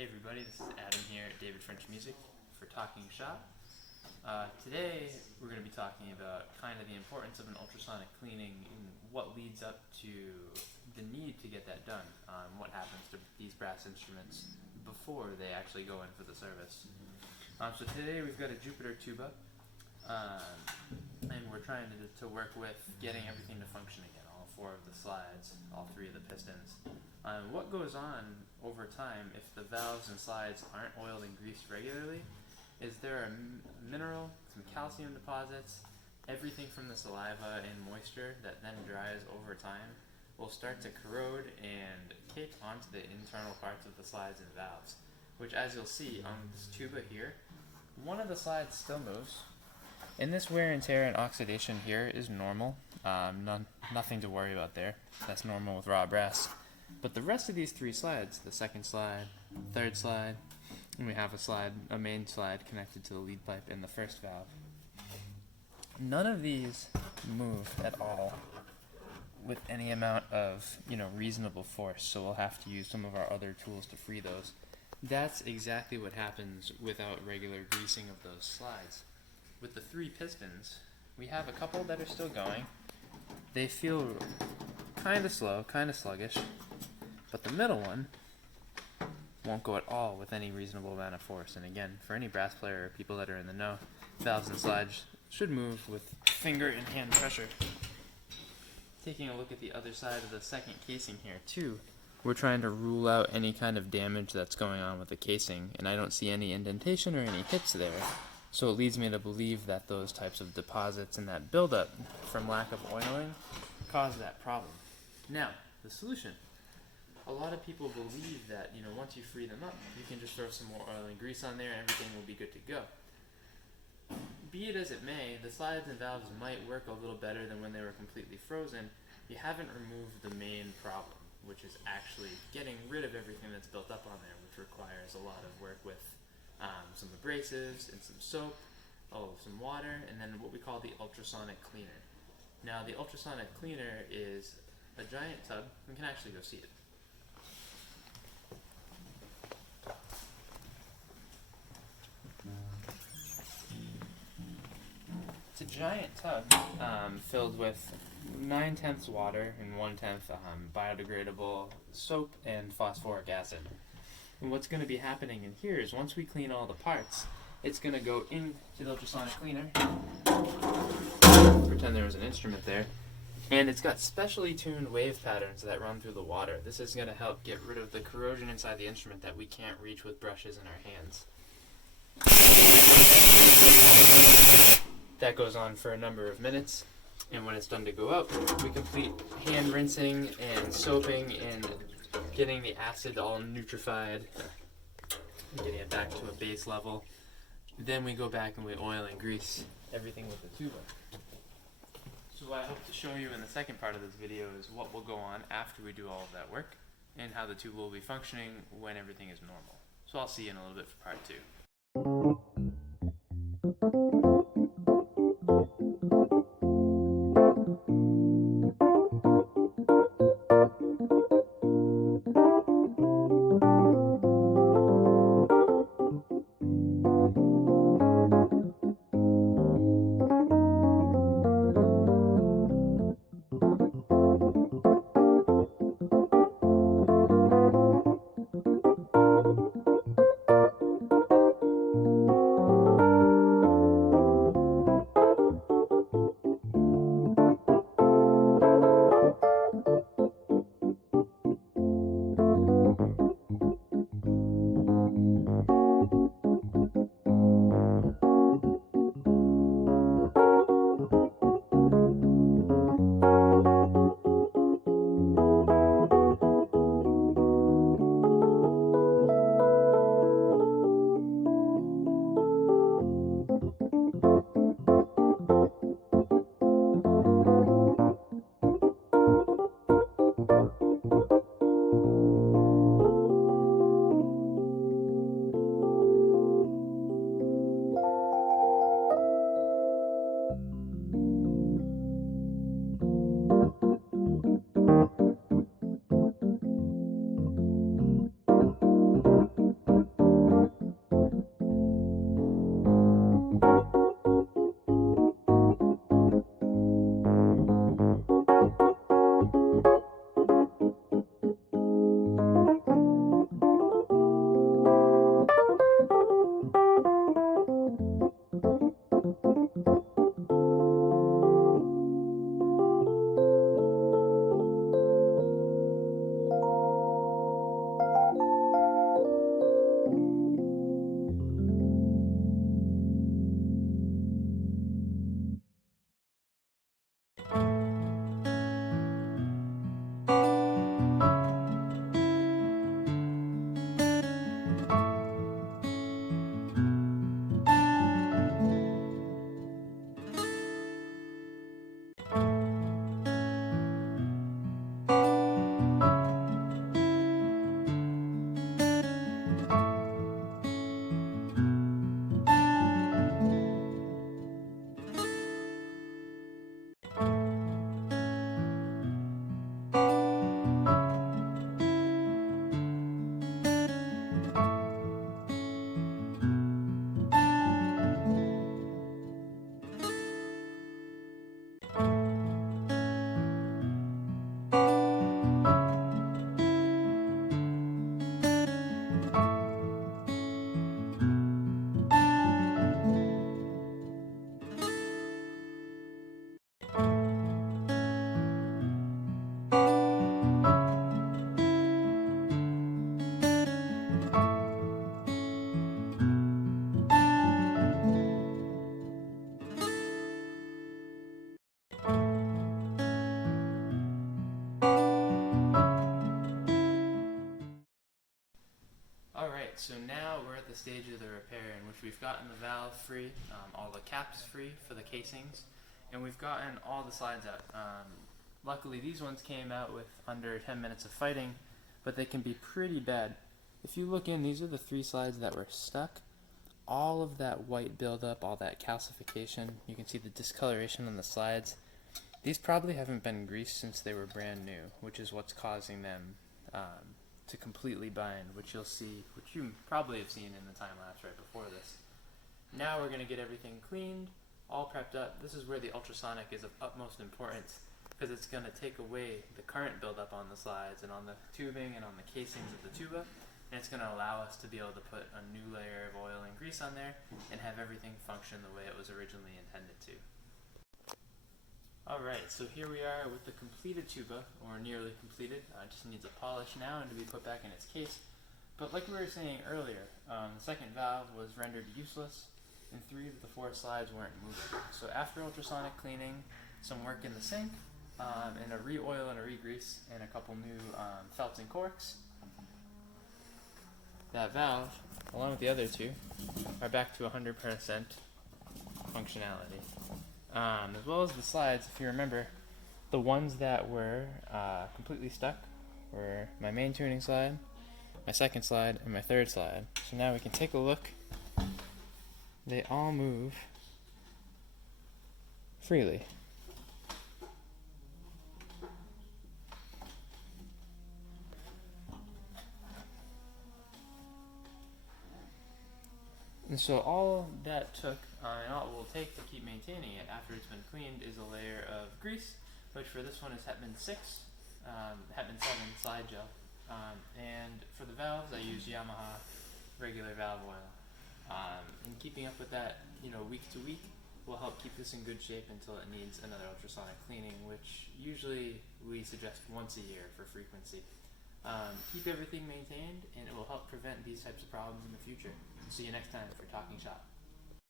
Hey everybody, this is Adam here at David French Music for Talking Shop. Today we're going to be talking about kind of the importance of an ultrasonic cleaning and what leads up to the need to get that done. What happens to these brass instruments before they actually go in for the service. So today we've got a Jupiter tuba, and we're trying to work with getting everything to function again. All four of the slides, all three of the pistons. What goes on over time if the valves and slides aren't oiled and greased regularly is there are mineral, some calcium deposits, everything from the saliva and moisture that then dries over time will start to corrode and cake onto the internal parts of the slides and valves, which, as you'll see on this tuba here, one of the slides still moves. And this wear and tear and oxidation here is normal. Nothing to worry about there. That's normal with raw brass. But the rest of these three slides, the second slide, third slide, and we have a main slide connected to the lead pipe in the first valve. None of these move at all with any amount of, reasonable force, so we'll have to use some of our other tools to free those. That's exactly what happens without regular greasing of those slides. With the three pistons, we have a couple that are still going. They feel kind of slow, kind of sluggish, but the middle one won't go at all with any reasonable amount of force. And again, for any brass player or people that are in the know, valves and slides should move with finger and hand pressure. Taking a look at the other side of the second casing here too, we're trying to rule out any kind of damage that's going on with the casing, and I don't see any indentation or any hits there. So it leads me to believe that those types of deposits and that buildup from lack of oiling cause that problem. Now, the solution. A lot of people believe that, once you free them up, you can just throw some more oil and grease on there and everything will be good to go. Be it as it may, the slides and valves might work a little better than when they were completely frozen. You haven't removed the main problem, which is actually getting rid of everything that's built up on there, which requires a lot of work with some abrasives and some soap, some water, and then what we call the ultrasonic cleaner. Now, the ultrasonic cleaner is a giant tub. We can actually go see it. It's a giant tub filled with 9/10 water and 1/10 biodegradable soap and phosphoric acid. And what's going to be happening in here is once we clean all the parts, it's going to go into the ultrasonic cleaner. Pretend there was an instrument there. And it's got specially tuned wave patterns that run through the water. This is going to help get rid of the corrosion inside the instrument that we can't reach with brushes in our hands. That goes on for a number of minutes, and when it's done to go out, we complete hand rinsing and soaping and getting the acid all nutrified, getting it back to a base level. Then we go back and we oil and grease everything with the tuba. So what I hope to show you in the second part of this video is what will go on after we do all of that work and how the tuba will be functioning when everything is normal. So I'll see you in a little bit for part 2. Alright, so now we're at the stage of the repair in which we've gotten the valve free, all the caps free for the casings, and we've gotten all the slides out. Luckily these ones came out with under 10 minutes of fighting, but they can be pretty bad. If you look in, these are the 3 slides that were stuck. All of that white buildup, all that calcification, you can see the discoloration on the slides. These probably haven't been greased since they were brand new, which is what's causing them to completely bind, which you'll see, which you probably have seen in the time lapse right before this. Now we're going to get everything cleaned, all prepped up. This is where the ultrasonic is of utmost importance, because it's going to take away the current buildup on the slides and on the tubing and on the casings of the tuba, and it's going to allow us to be able to put a new layer of oil and grease on there and have everything function the way it was originally intended to. Alright, so here we are with the completed tuba, or nearly completed. It just needs a polish now and to be put back in its case. But like we were saying earlier, the second valve was rendered useless, and 3 of the 4 slides weren't moving. So after ultrasonic cleaning, some work in the sink, and a re-oil and a re-grease, and a couple new felts and corks, that valve, along with the other 2, are back to 100% functionality. As well as the slides, if you remember, the ones that were completely stuck were my main tuning slide, my second slide, and my third slide. So now we can take a look. They all move freely. And so all that took, and all it will take to keep maintaining it after it's been cleaned, is a layer of grease, which for this one is Hetman 6, Hetman 7 slide gel. And for the valves, I use Yamaha regular valve oil. And keeping up with that, week to week, will help keep this in good shape until it needs another ultrasonic cleaning, which usually we suggest once a year for frequency. Keep everything maintained, and it will help prevent these types of problems in the future. See you next time for Talking Shop.